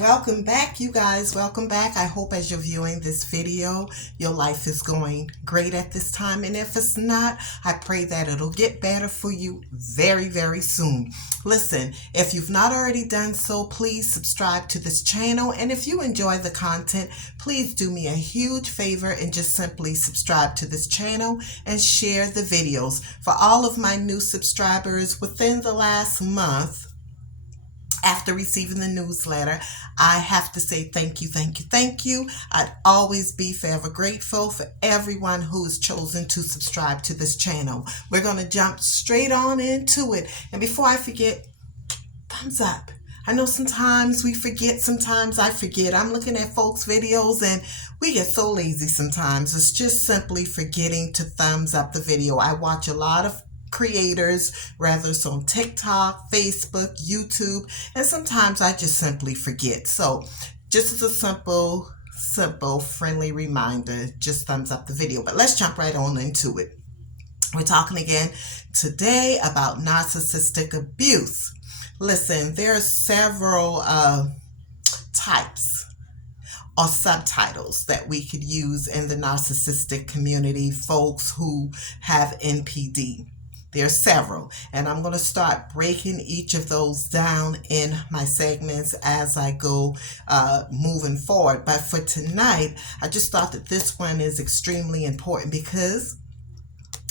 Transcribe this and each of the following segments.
Welcome back, you guys. Welcome back. I hope as you're viewing this video, your life is going great at this time. And if it's not, I pray that it'll get better for you very, very soon. Listen, if you've not already done so, please subscribe to this channel. And if you enjoy the content, please do me a huge favor and just simply subscribe to this channel and share the videos. For all of my new subscribers within the last month, after receiving the newsletter, I have to say thank you, thank you, thank you. I'd always be forever grateful for everyone who has chosen to subscribe to this channel. We're going to jump straight on into it. And before I forget, thumbs up. I know sometimes we forget, sometimes I forget. I'm looking at folks' videos and we get so lazy sometimes. It's just simply forgetting to thumbs up the video. I watch a lot of creators, whether it's on TikTok, Facebook, YouTube, and sometimes I just simply forget. So just as a simple, friendly reminder, just thumbs up the video. But let's jump right on into it. We're talking again today about narcissistic abuse. Listen, there are several types or subtitles that we could use in the narcissistic community, folks who have NPD. There's several, and I'm going to start breaking each of those down in my segments as I go moving forward. But for tonight, I just thought that this one is extremely important because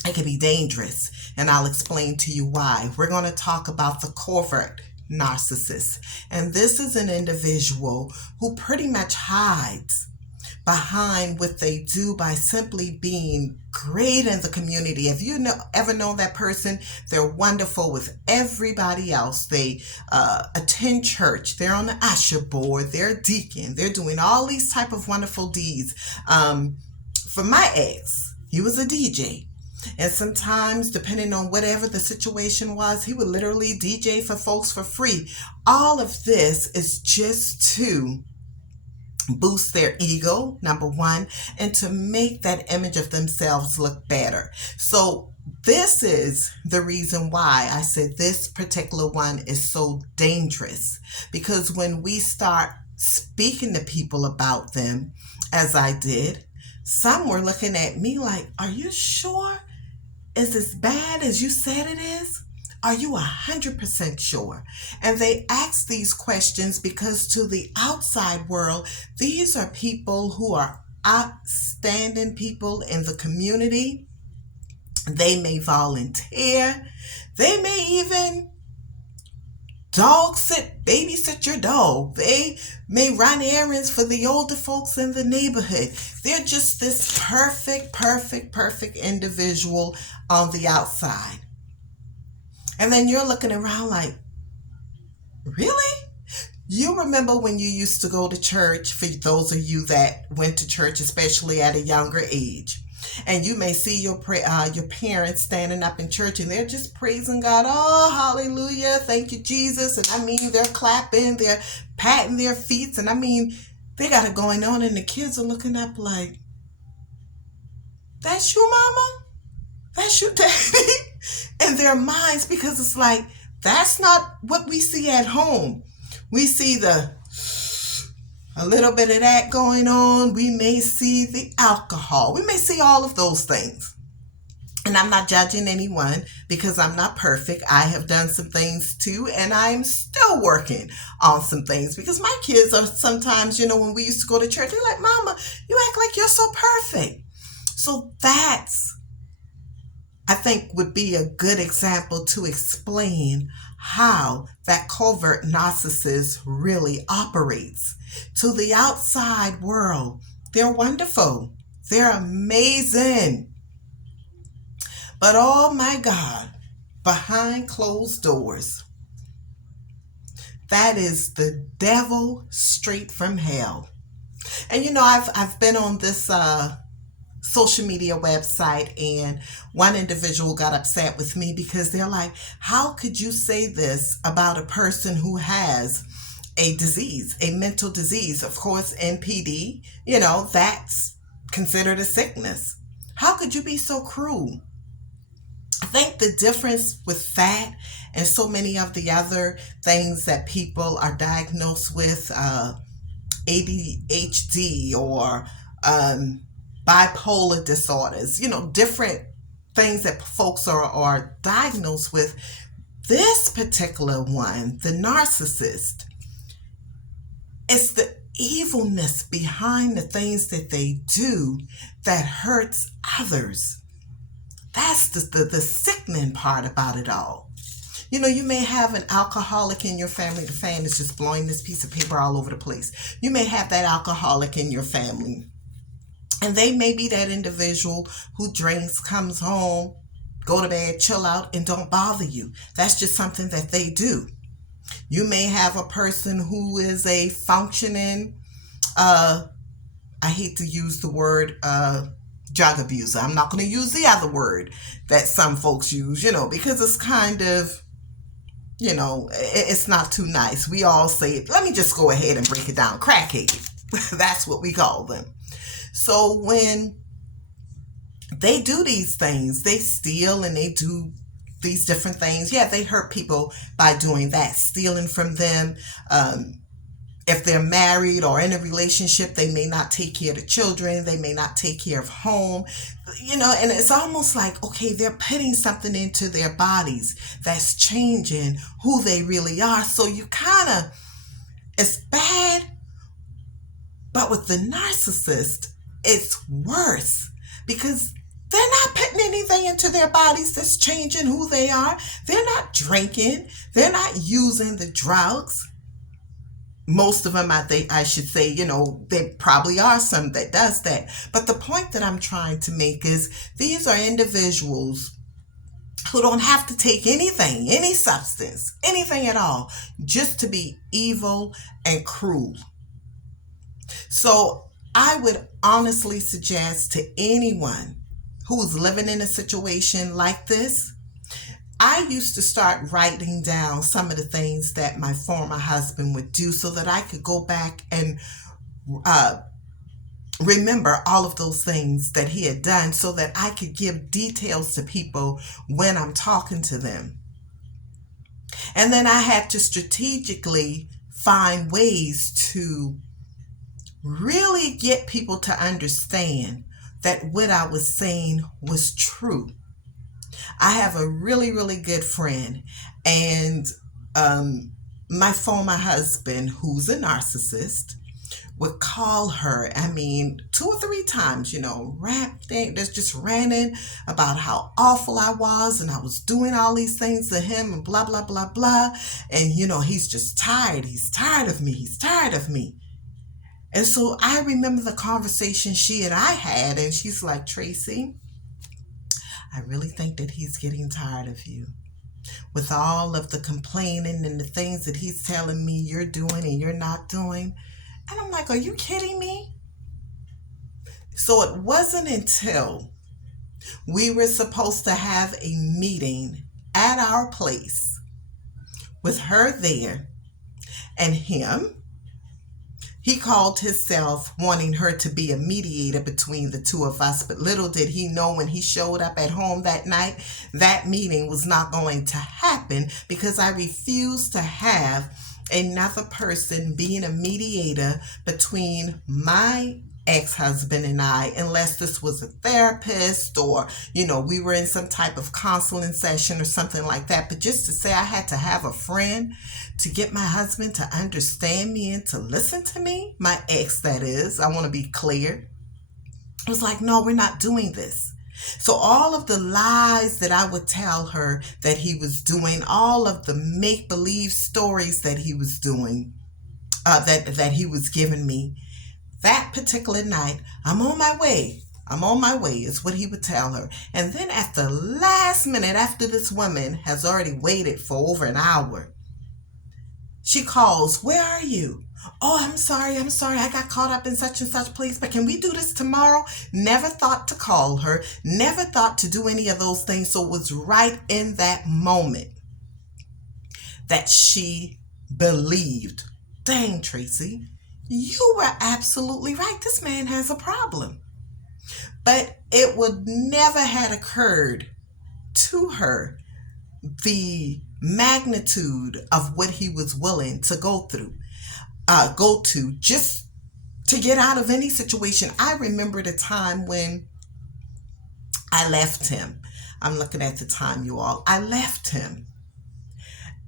it can be dangerous, and I'll explain to you why. We're going to talk about the covert narcissist, and this is an individual who pretty much hides behind what they do by simply being great in the community. If you ever know that person, they're wonderful with everybody else. They attend church. They're on the usher board. They're a deacon. They're doing all these type of wonderful deeds. For my ex, he was a DJ. And sometimes, depending on whatever the situation was, he would literally DJ for folks for free. All of this is just to boost their ego, number one, and to make that image of themselves look better. So this is the reason why I said this particular one is so dangerous, because when we start speaking to people about them, as I did, some were looking at me like, are you sure? Is as bad as you said it is? Are you 100% sure? And they ask these questions because to the outside world, these are people who are outstanding people in the community. They may volunteer. They may even babysit your dog. They may run errands for the older folks in the neighborhood. They're just this perfect individual on the outside. And then you're looking around like, really? You remember when you used to go to church, for those of you that went to church, especially at a younger age, and you may see your parents standing up in church and they're just praising God. Oh, hallelujah. Thank you, Jesus. And I mean, they're clapping, they're patting their feet. And I mean, they got it going on. And the kids are looking up like, that's you, mama? That's your daddy? In their minds, because it's like, that's not what we see at home. We see a little bit of that going on. We may see the alcohol. We may see all of those things. And I'm not judging anyone because I'm not perfect. I have done some things too, and I'm still working on some things because my kids are sometimes, when we used to go to church, they're like, Mama, you act like you're so perfect. So that's, I think, would be a good example to explain how that covert narcissist really operates. To the outside world, they're wonderful. They're amazing. But oh my God, behind closed doors, that is the devil straight from hell. And I've been on this social media website, and one individual got upset with me because they're like, how could you say this about a person who has a disease, a mental disease? Of course, NPD, that's considered a sickness. How could you be so cruel? think the difference with that and so many of the other things that people are diagnosed with, ADHD or bipolar disorders, different things that folks are diagnosed with. This particular one, the narcissist, it's the evilness behind the things that they do that hurts others. That's the sickening part about it all. You may have an alcoholic in your family. The fan is just blowing this piece of paper all over the place. You may have that alcoholic in your family. And they may be that individual who drinks, comes home, go to bed, chill out, and don't bother you. That's just something that they do. You may have a person who is a functioning, I hate to use the word drug abuser. I'm not going to use the other word that some folks use, because it's kind of, it's not too nice. We all say it. Let me just go ahead and break it down. Crackhead. That's what we call them. So when they do these things, they steal and they do these different things. Yeah, they hurt people by doing that, stealing from them. If they're married or in a relationship, they may not take care of the children. They may not take care of home, and it's almost like, okay, they're putting something into their bodies that's changing who they really are. So it's bad. But with the narcissist, it's worse because they're not putting anything into their bodies that's changing who they are. They're not drinking. They're not using the drugs. Most of them, I should say, there probably are some that does that. But the point that I'm trying to make is these are individuals who don't have to take anything, any substance, anything at all, just to be evil and cruel. So I would honestly suggest to anyone who's living in a situation like this, I used to start writing down some of the things that my former husband would do so that I could go back and remember all of those things that he had done so that I could give details to people when I'm talking to them. And then I had to strategically find ways to really get people to understand that what I was saying was true. I have a really, really good friend, and my former husband, who's a narcissist, would call her, 2 or 3 times, just ranting about how awful I was and I was doing all these things to him and blah, blah, blah, blah. And, he's just tired. He's tired of me. He's tired of me. And so I remember the conversation she and I had, and she's like, Tracy, I really think that he's getting tired of you. With all of the complaining and the things that he's telling me you're doing and you're not doing. And I'm like, are you kidding me? So it wasn't until we were supposed to have a meeting at our place with her there and him. He called himself wanting her to be a mediator between the two of us, but little did he know when he showed up at home that night, that meeting was not going to happen because I refused to have another person being a mediator between my ex-husband and I, unless this was a therapist or, we were in some type of counseling session or something like that. But just to say I had to have a friend to get my husband to understand me and to listen to me, my ex, that is, I want to be clear. I was like, no, we're not doing this. So all of the lies that I would tell her that he was doing, all of the make-believe stories that he was doing, that he was giving me, that particular night, I'm on my way, is what he would tell her. And then at the last minute, after this woman has already waited for over an hour, she calls, where are you? Oh, I'm sorry. I got caught up in such and such place, but can we do this tomorrow? Never thought to call her, never thought to do any of those things. So it was right in that moment that she believed, dang, Tracy, you were absolutely right. This man has a problem. But it would never had occurred to her the magnitude of what he was willing to go to just to get out of any situation. I remember the time when I left him. I'm looking at the time, you all. I left him,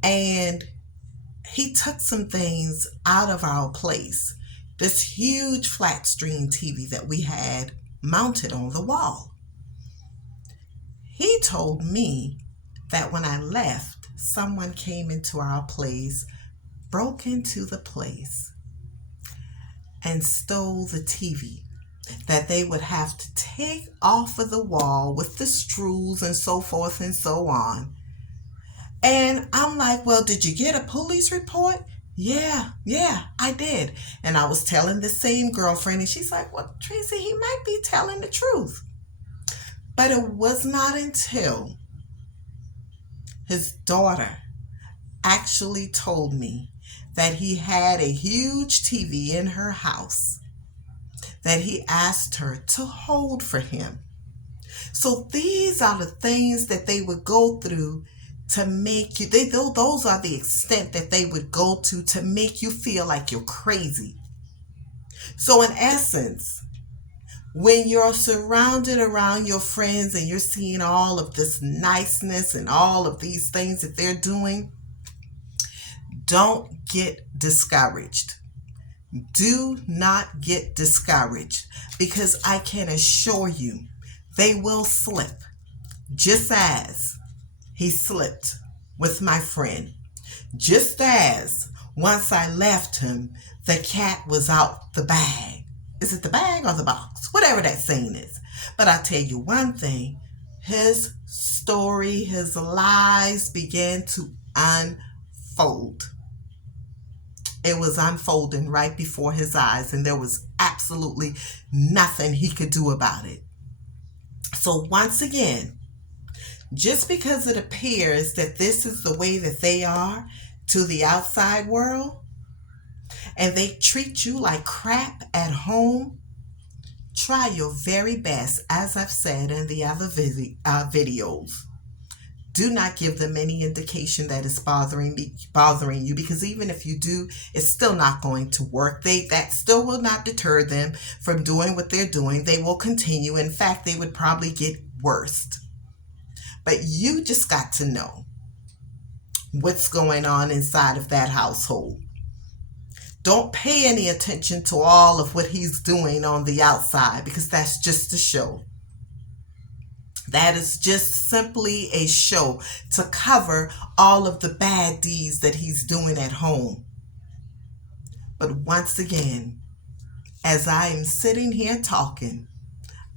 and he took some things out of our place. This huge flat screen TV that we had mounted on the wall. He told me that when I left, someone came into our place, broke into the place, and stole the TV, that they would have to take off of the wall with the screws and so forth and so on. And I'm like, well, did you get a police report? Yeah, I did. And I was telling the same girlfriend, and she's like, well, Tracy, he might be telling the truth. But it was not until his daughter actually told me that he had a huge TV in her house that he asked her to hold for him. So these are the things that they would go through to make you, those are the extent that they would go to make you feel like you're crazy. So in essence, when you're surrounded around your friends and you're seeing all of this niceness and all of these things that they're doing, don't get discouraged. Do not get discouraged, because I can assure you they will slip, just as he slipped with my friend. Just as once I left him, the cat was out the bag. Is it the bag or the box? Whatever that saying is. But I tell you one thing, his story, his lies began to unfold. It was unfolding right before his eyes, and there was absolutely nothing he could do about it. So once again, just because it appears that this is the way that they are to the outside world, and they treat you like crap at home, try your very best, as I've said in the other videos. Do not give them any indication that it's bothering you, because even if you do, it's still not going to work. That still will not deter them from doing what they're doing. They will continue. In fact, they would probably get worse. But you just got to know what's going on inside of that household. Don't pay any attention to all of what he's doing on the outside, because that's just a show. That is just simply a show to cover all of the bad deeds that he's doing at home. But once again, as I am sitting here talking,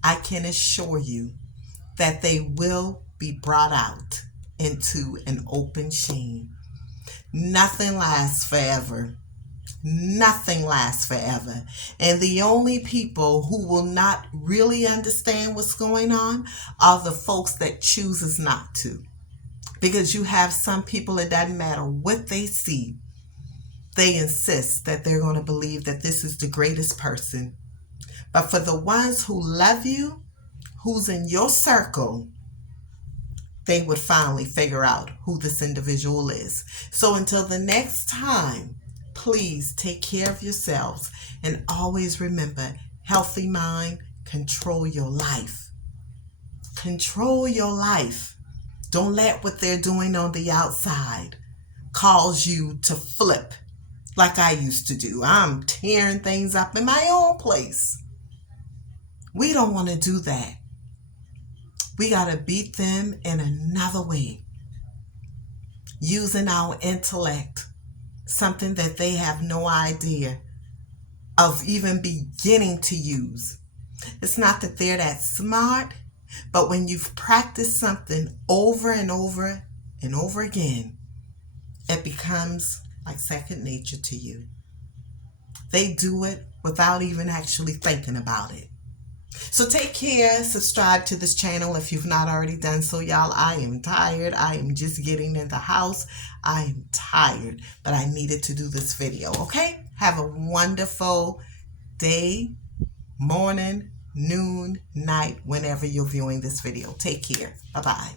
I can assure you that they will be brought out into an open shame. Nothing lasts forever. Nothing lasts forever. And the only people who will not really understand what's going on are the folks that chooses not to. Because you have some people, it doesn't matter what they see, they insist that they're going to believe that this is the greatest person. But for the ones who love you, who's in your circle, they would finally figure out who this individual is. So until the next time, please take care of yourselves, and always remember, healthy mind, control your life. Control your life. Don't let what they're doing on the outside cause you to flip like I used to do. I'm tearing things up in my own place. We don't want to do that. We got to beat them in another way, using our intellect. Something that they have no idea of even beginning to use. It's not that they're that smart, but when you've practiced something over and over and over again, it becomes like second nature to you. They do it without even actually thinking about it. So take care. Subscribe to this channel if you've not already done so, y'all. I am tired. I am just getting in the house. I am tired, but I needed to do this video, okay? Have a wonderful day, morning, noon, night, whenever you're viewing this video. Take care. Bye-bye.